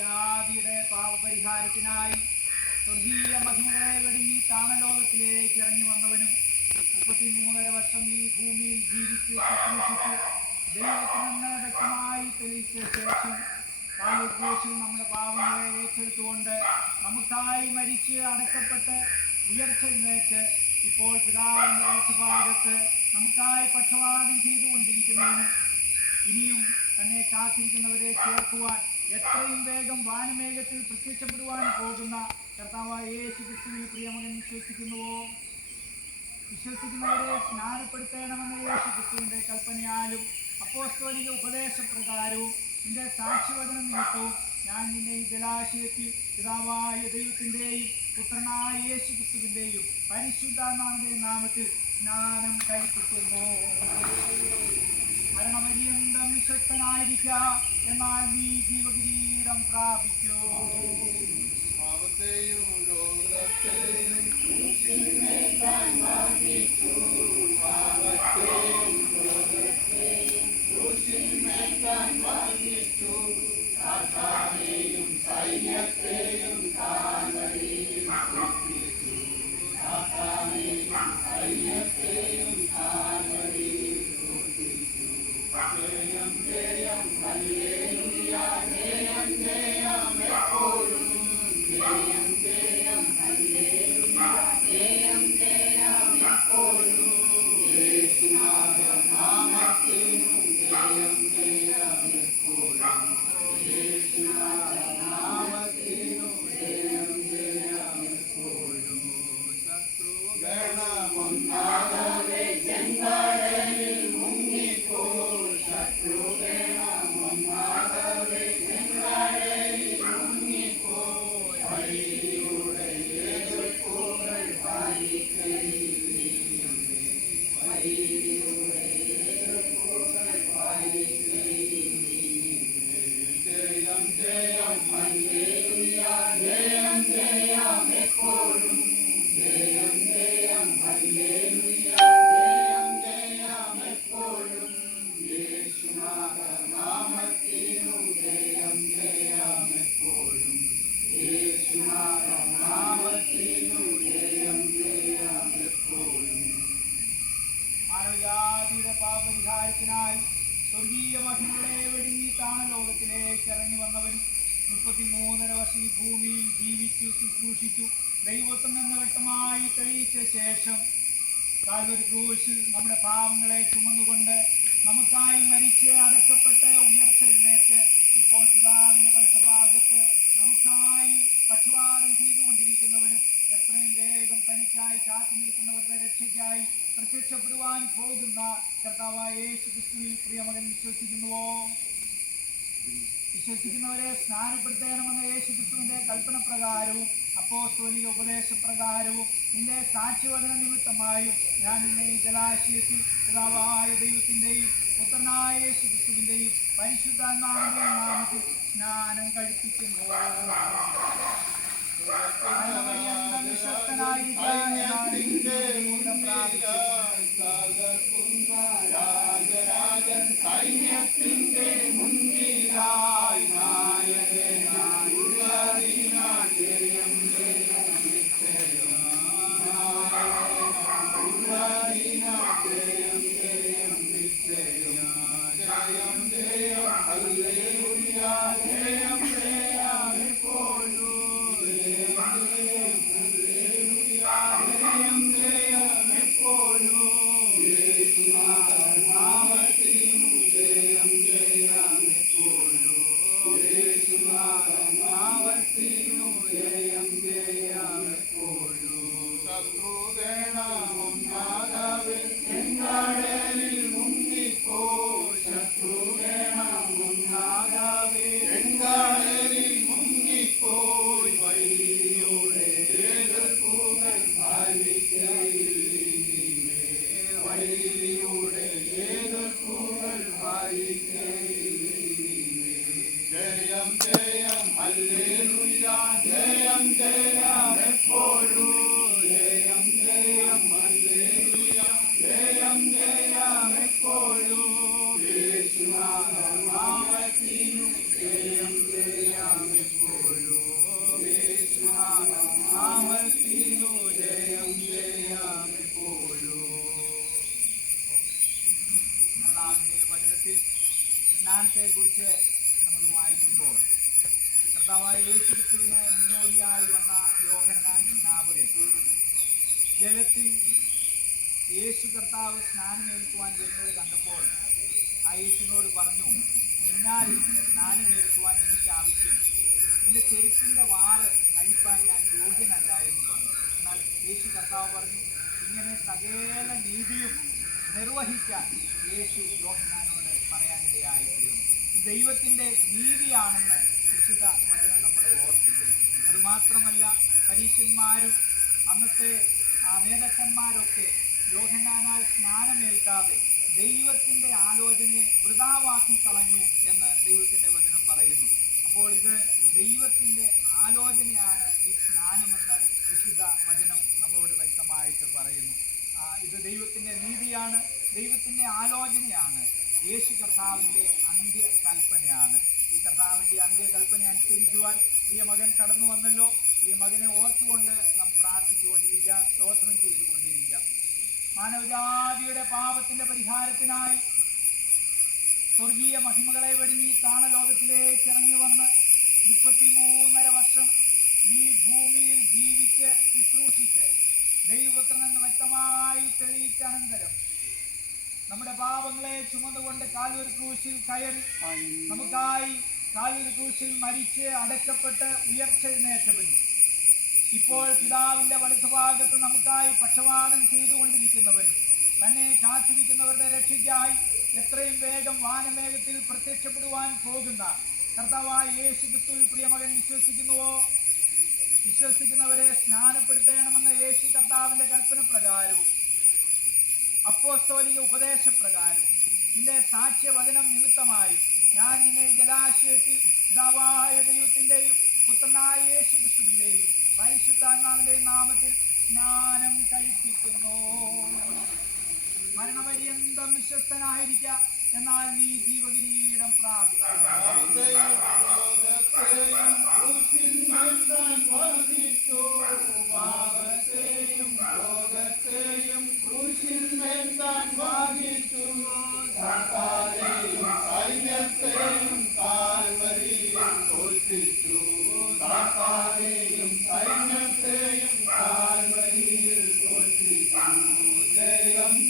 മാനവജാതിയുടെ പാപപരിഹാരത്തിനായി സ്വർഗീയ മഹിമകളെ വെടിഞ്ഞ് താണലോകത്തിലേക്ക് ഇറങ്ങി വന്നവനും 33.5 വർഷം ഈ ഭൂമിയിൽ ജീവിച്ച് ശുശ്രൂഷിച്ച് ദൈവത്തിൽ നിന്ന് വ്യക്തമായി തെളിയിച്ച ശേഷം കാൽവരിക്രൂശിൽ നമ്മുടെ പാപങ്ങളെ ഏറ്റെടുത്തുകൊണ്ട് നമുക്കായി മരിച്ച് അടക്കപ്പെട്ട് ഉയർത്തെഴുന്നേറ്റ് ഇപ്പോൾ പിതാവിന്റെ വലത്തുഭാഗത്ത് നമുക്കായി പക്ഷപാതം ചെയ്തുകൊണ്ടിരിക്കുന്നവനും ഇനിയും തന്നെ കാത്തിരിക്കുന്നവരെ ചേർക്കുവാൻ എത്രയും വേഗം വാനമേഘത്തിൽ പ്രത്യക്ഷപ്പെടുവാൻ പോകുന്ന കർത്താവായ യേശു ക്രിസ്തുവിൽ പ്രിയമകൻ വിശ്വസിക്കുന്നവരെ സ്നാനപ്പെടുത്തണമെന്ന യേശു ക്രിസ്തുവിന്റെ കൽപ്പനയാലും അപ്പോസ്തോലിക ഉപദേശപ്രകാരവും നിന്റെ സാക്ഷ്യവചന നിമിത്തവും ഞാൻ നിന്നെ ഈ ജലാശയത്തിൽ പിതാവായ ദൈവത്തിന്റെയും പുത്രനായ യേശു ക്രിസ്തുവിന്റെയും പരിശുദ്ധാത്മാവിന്റെ നാമത്തിൽ സ്നാനം കഴിപ്പിക്കുന്നു. മരണപര്യന്തം വിശ്വസ്തനായിരിക്കുക, എന്നാൽ നീ ജീവകിരീടം പ്രാപിക്കൂ. മാനവജാതിയുടെ പാപപരിഹാരത്തിനായി സ്വർഗീയ മഹിമകളെ വെടിഞ്ഞ് താണലോകത്തിലേക്ക് ഇറങ്ങി വന്നവനും 33.5 വർഷം ഈ ഭൂമിയിൽ ജീവിച്ചു ശുശ്രൂഷിച്ചു ദൈവത്തിൽ നിന്ന് വ്യക്തമായി തെളിയിച്ച ശേഷം കാൽവരിക്രൂശിൽ നമ്മുടെ പാപങ്ങളെ ചുമന്നുകൊണ്ട് നമുക്കായി മരിച്ച് അടക്കപ്പെട്ട് ഉയർത്തെഴുന്നേറ്റ് ഇപ്പോൾ പിതാവിന്റെ വലത്തുഭാഗത്ത് നമുക്കായി പക്ഷപാതം ചെയ്തുകൊണ്ടിരിക്കുന്നവനും എത്രയും വേഗം തനിക്കായി കാത്തു നിൽക്കുന്നവരുടെ രക്ഷയ്ക്കായി പ്രത്യക്ഷപ്പെടുവാൻ പോകുന്ന കർത്താവായ യേശു ക്രിസ്തുവിൽ പ്രിയമകൻ വിശ്വസിക്കുന്നവരെ സ്നാനപ്പെടുത്തണമെന്ന യേശു ക്രിസ്തുവിന്റെ കൽപ്പന പ്രകാരവും അപ്പോസ്തോലിക ഉപദേശപ്രകാരവും നിന്റെ സാക്ഷ്യവചന നിമിത്തമായും ഞാൻ നിന്നെ ഈ ജലാശയത്തിൽ പിതാവായ ദൈവത്തിന്റെയും പുത്രനായ യേശു ക്രിസ്തുവിന്റെയും പരിശുദ്ധാത്മാവിന്റെയും നാമത്തിൽ സ്നാനം കഴിപ്പിക്കുന്നു. സൈന്യത്തിന്റെ മുന്നിലായി ശത്രു സ്നാനത്തെക്കുറിച്ച് നമ്മൾ വായിക്കുമ്പോൾ കർത്താവായ യേശുക്രിസ്തുവിന് മുന്നോടിയായി വന്ന യോഹന്നാൻ സ്നാപകൻ ജലത്തിൽ യേശു കർത്താവ് സ്നാനമേൽക്കുവാൻ വരുന്നത് കണ്ടപ്പോൾ ആ യേശുവിനോട് പറഞ്ഞു, നിന്നാൽ സ്നാനമേൽക്കുവാൻ എനിക്ക് ആവശ്യം, നിന്റെ ചെരുപ്പിൻ്റെ വാറ് അഴിപ്പാൻ ഞാൻ യോഗ്യനല്ല എന്ന് പറഞ്ഞു. എന്നാൽ യേശു കർത്താവ് പറഞ്ഞു, ഇങ്ങനെ സകല നീതിയും നിർവഹിക്കാൻ യേശു യോഹന്നാനോട് പറയാനിടയായിത്തീർന്നു. ദൈവത്തിൻ്റെ നീതിയാണെന്ന് വിശുദ്ധ വചനം നമ്മളെ ഓർപ്പിക്കുന്നു. അതുമാത്രമല്ല, പരീശന്മാരും അന്നത്തെ നേതാക്കന്മാരൊക്കെ യോഹന്നാനാൽ സ്നാനമേൽക്കാതെ ദൈവത്തിൻ്റെ ആലോചനയെ വൃഥാവാക്കി കളഞ്ഞു എന്ന് ദൈവത്തിൻ്റെ വചനം പറയുന്നു. അപ്പോൾ ഇത് ദൈവത്തിൻ്റെ ആലോചനയാണ് ഈ സ്നാനമെന്ന് വിശുദ്ധ വചനം നമ്മളോട് വ്യക്തമായിട്ട് പറയുന്നു. ഇത് ദൈവത്തിൻ്റെ നീതിയാണ്, ദൈവത്തിൻ്റെ ആലോചനയാണ്, യേശു കർത്താവിൻ്റെ അന്ത്യകൽപ്പനയാണ്. ഈ കർത്താവിൻ്റെ അന്ത്യകൽപ്പന അനുസരിക്കുവാൻ പ്രിയമകൻ കടന്നു വന്നല്ലോ. പ്രിയമകനെ ഓർത്തുകൊണ്ട് നാം പ്രാർത്ഥിച്ചുകൊണ്ടിരിക്കാം, സ്തോത്രം ചെയ്തുകൊണ്ടിരിക്കാം. മാനവജാതിയുടെ പാപത്തിൻ്റെ പരിഹാരത്തിനായി സ്വർഗീയ മഹിമകളെ വെടിഞ്ഞ് ഈ താണലോകത്തിലേക്ക് ഇറങ്ങി വന്ന് 33.5 വർഷം ഈ ഭൂമിയിൽ ജീവിച്ച് ശുശ്രൂഷിച്ച് ദൈവപുത്രൻ എന്ന് വ്യക്തമായി തെളിയിച്ച അനന്തരം നമ്മുടെ പാപങ്ങളെ ചുമന്നുകൊണ്ട് കാൽവരി ക്രൂശിൽ കയറി നമുക്കായി കാൽവരി ക്രൂശിൽ മരിച്ച് അടക്കപ്പെട്ട് ഉയർത്തെഴുന്നേറ്റവനും ഇപ്പോൾ പിതാവിൻ്റെ വലതുഭാഗത്ത് നമുക്കായി പക്ഷപാതം ചെയ്തുകൊണ്ടിരിക്കുന്നവനും തന്നെ കാത്തിരിക്കുന്നവരുടെ രക്ഷയ്ക്കായി എത്രയും വേഗം വാനമേഘത്തിൽ പ്രത്യക്ഷപ്പെടുവാൻ പോകുന്ന കർത്താവായ യേശുക്രിസ്തുവിൽ പ്രിയമകൻ വിശ്വസിക്കുന്നുവോ? വിശ്വസിക്കുന്നവരെ സ്നാനപ്പെടുത്തണമെന്ന യേശു കർത്താവിൻ്റെ കൽപ്പന പ്രകാരവും അപ്പോസ്തോലിക ഉപദേശപ്രകാരവും നിന്റെ സാക്ഷ്യവചനം നിമിത്തമായി ഞാൻ നിന്നെ ജലാശയത്തിൽ പിതാവായ ദൈവത്തിൻ്റെയും പുത്രനായ യേശുക്രിസ്തുവിൻ്റെയും പരിശുദ്ധാത്മാവിൻ്റെയും നാമത്തിൽ സ്നാനം കഴിപ്പിക്കുന്നു. മരണപര്യന്തം വിശ്വസ്തനായിരിക്കുക, എന്നാൽ നീ ജീവകിരീടം പ്രാപിക്കും. ജയം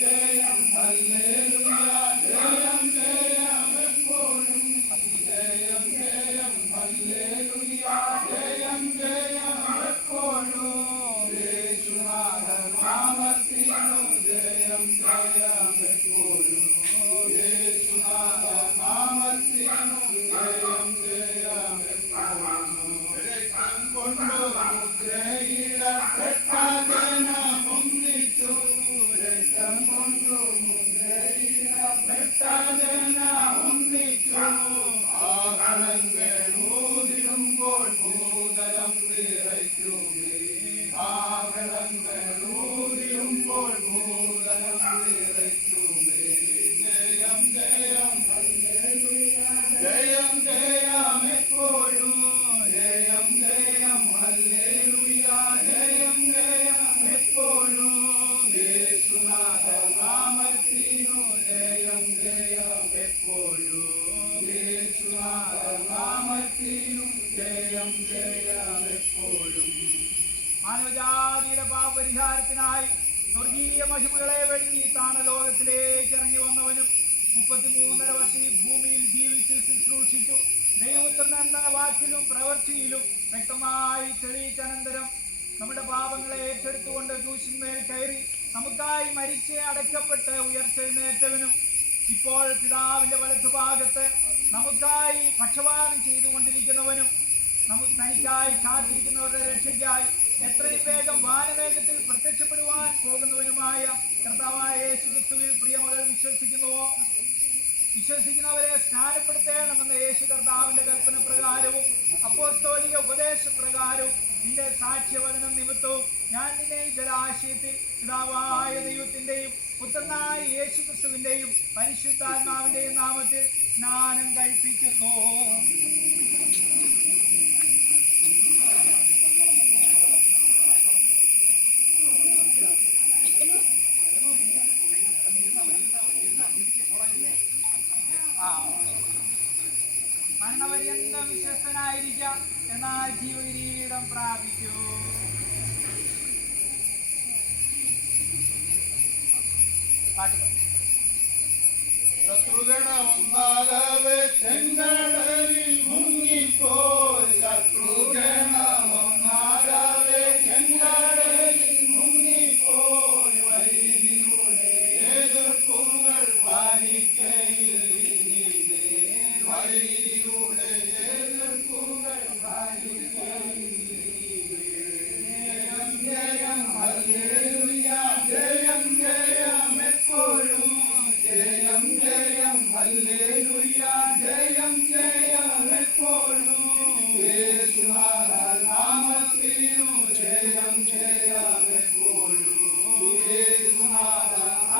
ജയം ഹല്ലേലൂയ, ജയം ജയം എപ്പോഴും, ജയം ജയം ഹല്ലേലൂയ, ജയം ജയം എപ്പോഴും, യേശുനാഥൻ നാമത്തിനു ജയം ജയം എപ്പോഴും, യേശുനാഥൻ നാമത്തിനു ജയം ജയം എപ്പോഴും. രക്തം കൊണ്ട് മുദ്രയിടപ്പെട്ട ജനം ഒന്നിച്ചു, രക്തം കൊണ്ട് മുദ്രയിടപ്പെട്ട ജനം ഒന്നിച്ചു, ആഹളങ്ങൾ ഊതിടുമ്പോൾ ഭൂതലം വിറയ്ക്കുമേ, ആഹളങ്ങൾ ഊതിടുമ്പോൾ ഭൂതലം വിറയ്ക്കുമേ. ജയം ജയം ഹല്ലേലൂയ, ജയം ജയം എപ്പോഴും, ജയം ജയം ഹല്ലേലൂയ, ജയം ജയം എപ്പോഴും, യേശുനാഥൻ നാമത്തിനു ജയം ജയം എപ്പോഴും, യേശുനാഥൻ നാമത്തിനു ജയം ജയം എപ്പോഴും. മാനവജാതിയുടെ പാപപരിഹാരത്തിനായി സ്വർഗീയ മഹിമകളെ വെടിഞ്ഞ് താണലോകത്തിലേക്ക് ഇറങ്ങി വന്നവനും 33.5 വർഷം ഈ ഭൂമിയിൽ ജീവിച്ച് ശുശ്രൂഷിച്ചു ദൈവപുത്രൻ എന്ന വാക്കിലും പ്രവൃത്തിയിലും വ്യക്തമായി തെളിയിച്ച അനന്തരം നമ്മുടെ പാപങ്ങളെ ഏറ്റെടുത്തുകൊണ്ട് ക്രൂശിന്മേൽ കയറി നമുക്കായി മരിച്ച് അടയ്ക്കപ്പെട്ട് ഉയർത്തെഴുന്നേറ്റവനും ഇപ്പോൾ പിതാവിൻ്റെ വലതുഭാഗത്ത് നമുക്കായി പക്ഷപാതം ചെയ്തുകൊണ്ടിരിക്കുന്നവനും നമുക്ക് തനിക്കായി കാത്തിരിക്കുന്നവരുടെ രക്ഷയ്ക്കായി എത്രയും വേഗം വാനവേഗത്തിൽ പ്രത്യക്ഷപ്പെടുവാൻ പോകുന്നവനുമായ കർത്താവായ യേശുക്രിസ്തുവിൽ പ്രിയമകൾ വിശ്വസിക്കുന്നുവോ? വിശ്വസിക്കുന്നവരെ സ്നാനപ്പെടുത്തണമെന്ന യേശു കർത്താവിന്റെ കൽപ്പന പ്രകാരവും അപ്പോസ്തോലിക ഉപദേശപ്രകാരവും നിന്റെ സാക്ഷ്യവചനം നിമിത്തവും ഞാൻ നിന്നെ ജലാശയത്തിൽ പിതാവായ ദൈവത്തിന്റെയും പുത്രനായ യേശുക്രിസ്തുവിന്റെയും പരിശുദ്ധാത്മാവിന്റെയും നാമത്തിൽ സ്നാനം കഴിപ്പിക്കുന്നു. മരണപര്യന്തം വിശ്വസ്തനായിരിക്കാം, എന്നാൽ ജീവകിരീടം പ്രാപിച്ചു. ശത്രുഗണമൊന്നാകവേ ചെങ്കടലിൽ മുങ്ങിപ്പോയി. ശത്രുഗണമൊന്നാകവേ ചെങ്കടലിൽ മുങ്ങിപ്പോയി. വഴിയിലൂടെ എതിർപ്പുകൾ പാലിക്കയിൽ നീങ്ങി. വഴിയിലൂടെ എതിർപ്പുകൾ പാലിക്കയിൽ ജയം ജയം ഹല്ലേലൂയ, ജയം ജയം എപ്പോഴും. ജയം ജയം ഹല്ലേലൂയ, ജയം ജയം എപ്പോഴും. യേശുനാമത്തിനു ജയം ജയം എപ്പോഴും. യേശുനാമത്തിനു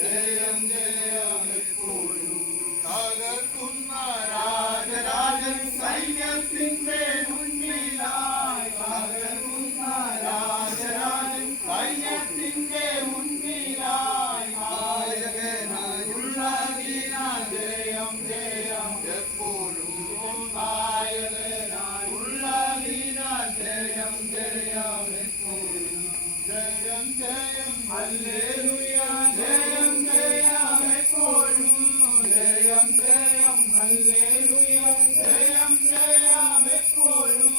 ജയം ജയം എപ്പോഴും. തകർക്കുന്ന രാജരാജൻ സൈന്യത്തിന്റെ മുന്നിലായി. തകർക്കുന്ന രാജരാജൻ സൈന്യത്തിന്റെ മുന്നിലായി. നായകനായുള്ളതിനാൽ ജയം ജയം എപ്പോഴും. നായകനായുള്ളതിനാൽ ജയം ജയം എപ്പോഴും. ജയം ജയം ഹല്ലേലൂയ, ജയം ജയം എപ്പോഴും. ജയം ജയം ഹല്ലേലൂയ, ജയം ജയം എപ്പോഴും.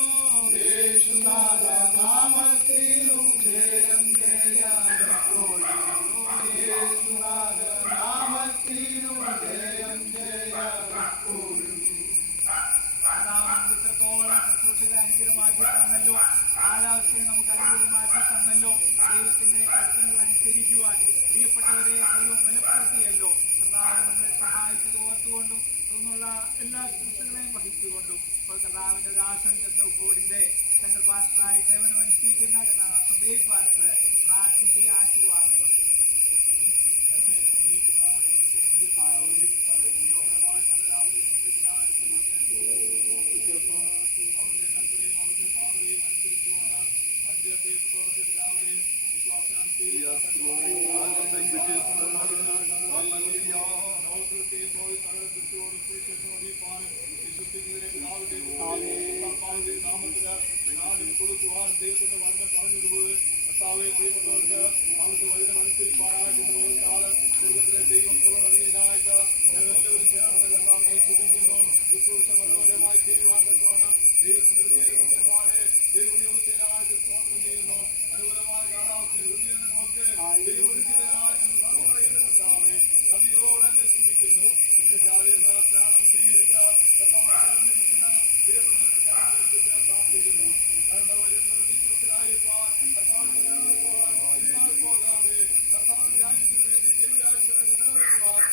യേശുനാഥ നാമത്തിനു ജയം ജയം എപ്പോഴും. യേശുനാഥ നാമത്തിനു ജയം ജയം എപ്പോഴും. ഇത്രത്തോളം ശുശ്രൂഷകളെ അനുകൂലമാക്കി തന്നല്ലോ, കാലാവസ്ഥയെ നമുക്ക് അനുകൂലമാക്കി തന്നല്ലോ. ദൈവത്തിന്റെ കൽപ്പനകൾ അനുസരിക്കുവാൻ പ്രിയപ്പെട്ടവരെ ദൈവം ബലപ്പെടുത്തിയല്ലോ. കർത്താവ് നമ്മളെ സഹായിച്ചത് ഓർത്തുകൊണ്ടും തുടർന്നുള്ള എല്ലാ ശുശ്രൂഷകളെയും വഹിച്ചുകൊണ്ടും ഇപ്പോൾ കർത്താവിന്റെ ദാസൻ ബോർഡിന്റെ സെൻട്രൽ പാസ്റ്ററായി സേവനം അനുഷ്ഠിക്കുന്ന ബേബി പാസ്റ്റർ പ്രാർത്ഥിക്കുകയും ആശീർവാദം പറയും. കൊടുക്കുവാൻ ദൈവത്തിന്റെ വചനം പറഞ്ഞതുപോലെ കർത്താവെ പ്രിയപ്പെട്ടവർക്ക് അവിടുത്തെ വചനം അനുസരിക്കാനായിട്ട് കാലം സ്വർഗത്തിലെ ദൈവം കൃപ നൽകിയതിനായിട്ട് ഞങ്ങൾ എല്ലാവരും ചേർന്ന് കർത്താവിനെ സ്തുതിക്കുന്നു. ശുശ്രൂഷ മനോഹരമായി ചെയ്യുവാൻ തക്കവണ്ണം ദൈവത്തിന്റെ വലിയ പുത്രന്മാരെ ദൈവം ഉപയോഗിച്ചതിനായിട്ട് സ്തോത്രം ചെയ്യുന്നു. അനുകൂലമായ കാലാവസ്ഥയിൽ ഹൃദയങ്ങൾക്ക് ദൈവം ഒരുക്കിയതിനായി ഞങ്ങൾ നന്ദി പറയുന്ന കർത്താവെ നന്ദിയോടെ സ്തുതിക്കുന്നു. സ്നാനം സ്വീകരിച്ച കർത്താവ് ചേർന്നിരിക്കുന്ന പ്രിയപ്പെട്ടവരുടെ കാര്യങ്ങളെ പ്രാർത്ഥിക്കുന്നു. പോകാതെ കർത്താവിന്റെ രാജ്യത്തിന് വേണ്ടി ദൈവരാജ്യത്തിന് വേണ്ടി നിലനിൽക്കുവാൻ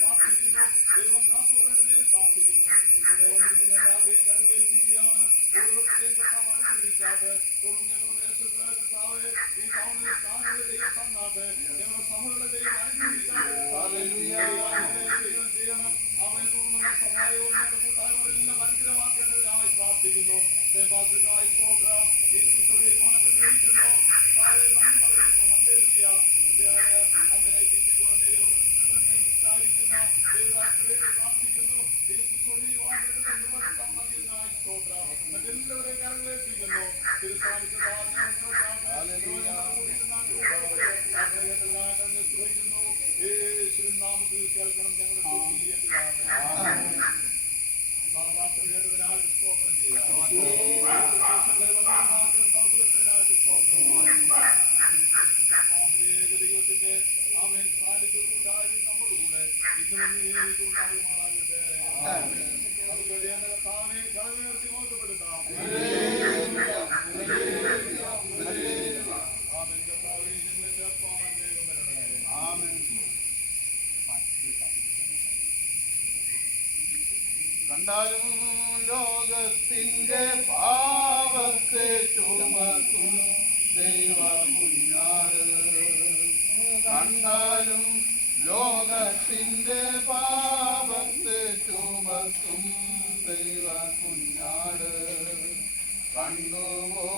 പ്രാർത്ഥിക്കുന്നു. ദൈവം കാത്തുകൊള്ളണമേ പ്രാർത്ഥിക്കുന്നു. ഇവിടെ വന്നിരിക്കുന്ന എല്ലാവരെയും കരവേൽപ്പിക്കുകയാണ്. ഓരോരുത്തരെയും കർത്താവ് അനുഗ്രഹിച്ചാട്ടെ. തുടർന്ന് ഞങ്ങളുടെ ദേശത്ത് കർത്താവ് ഈ ടൗണിലെ സ്ഥാനങ്ങളെ ദൈവം തന്നാട്ടെ. ഞങ്ങളുടെ സഭകളുടെ ദൈവം അനുഗ്രഹിച്ചാട്ടെ. ദൈവം ചെയ്യണം. അവയെ തുടർന്നുള്ള സഹായവും ഞങ്ങളുടെ കൂട്ടായ്മകളെല്ലാം അനുഗ്രഹമാക്കേണ്ടതിനായി പ്രാർത്ഥിക്കുന്നു. ായി സ്തോത്രം. ഈ സുഖതയിൽ വണക്കം കഴിക്കുന്നു. നന്ദി പറയുന്നു. ഹല്ലേലൂയ. അങ്ങനെ ചിന്തിക്കുന്ന ദൈവരാഷ്ട്രത്തെ പ്രാർത്ഥിക്കുന്നു. നൽകിയതിനായി സ്തോത്രം. മറ്റെല്ലാവരെയും കരങ്ങളേൽപ്പിക്കുന്നു. യേശുവിൻ നാമത്തിൽ കേൾക്കണം ഞങ്ങളുടെ കേട്ടതിനായിട്ട് സ്തോത്രം ചെയ്യാം. ദൈവത്തിന്റെ ആമേൻ സാന്നിധ്യം കൂട്ടായി നമ്മോടുകൂടെ ഇന്നും ഉണ്ടാകുമാറാകട്ടെ. നമുക്ക് വേണ്ട കർത്താവിനെ കരമുയർത്തി മോശപ്പെടുത്താം. ആമേൻ. കർത്താവേ ഞങ്ങളെ ചേർപ്പാൻ വേഗം വരണമേ. ആമേൻ. കണ്ടാലും ലോകത്തിന്റെ പാപത്തെ ചുമക്കും ദൈവ കുഞ്ഞാട്. കണ്ടാലും ലോകത്തിന്റെ പാപത്തെ ചുമക്കും ദൈവ കുഞ്ഞാട്. കണ്ടുപോ